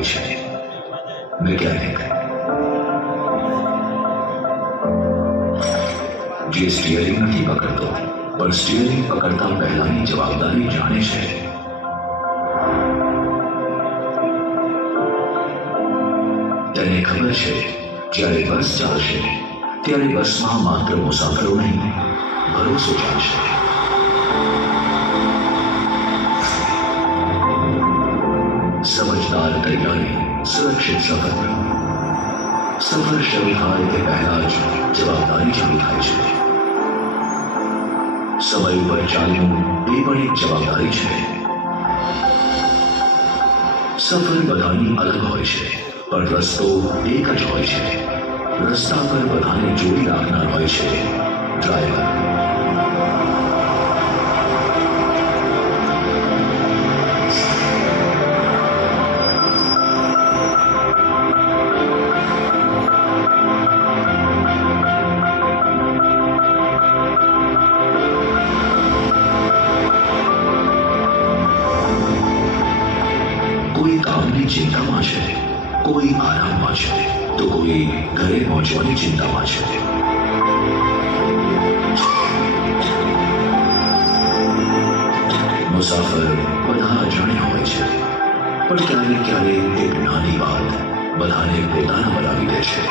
હોય છે મિકેનિક, જે સ્ટીયરિંગ નથી પકડતો પણ સ્ટીયરિંગ પકડતા પહેલાની જવાબદારી જાણે છે. તેને ખબર છે જ્યારે બસ ચાલશે ત્યારે બસમાં માત્ર મુસાફરો નહીં, ભરોસો ચાલશે. સમજદાર તૈયારી, સુરક્ષિત સફર. સફર શરૂ થાય તે પહેલા જ જવાબદારી ચાલુ થાય છે. સમય ઉપર ચાલવું એ પણ એક જવાબદારી છે. સફર બધાની અલગ હોય છે પણ રસ્તો એક જ હોય છે. રસ્તા પર બધાને જોડી રાખનાર હોય છે ડ્રાઈવર. કોઈ કામની ચિંતામાં છે, કોઈ આરામમાં છે, તો કોઈ ઘરે પહોંચવાની ચિંતામાં છે. મુસાફર બધા અજાણ્યા હોય છે પણ ક્યારેક ક્યારેક એક નાની વાત બધાને પોતાના બનાવી દે છે.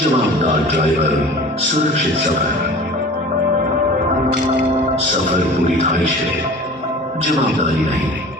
જવાબદાર ડ્રાઈવર, સુરક્ષિત સફર. સફર પૂરી થાય છે, જવાબદારી નહીં.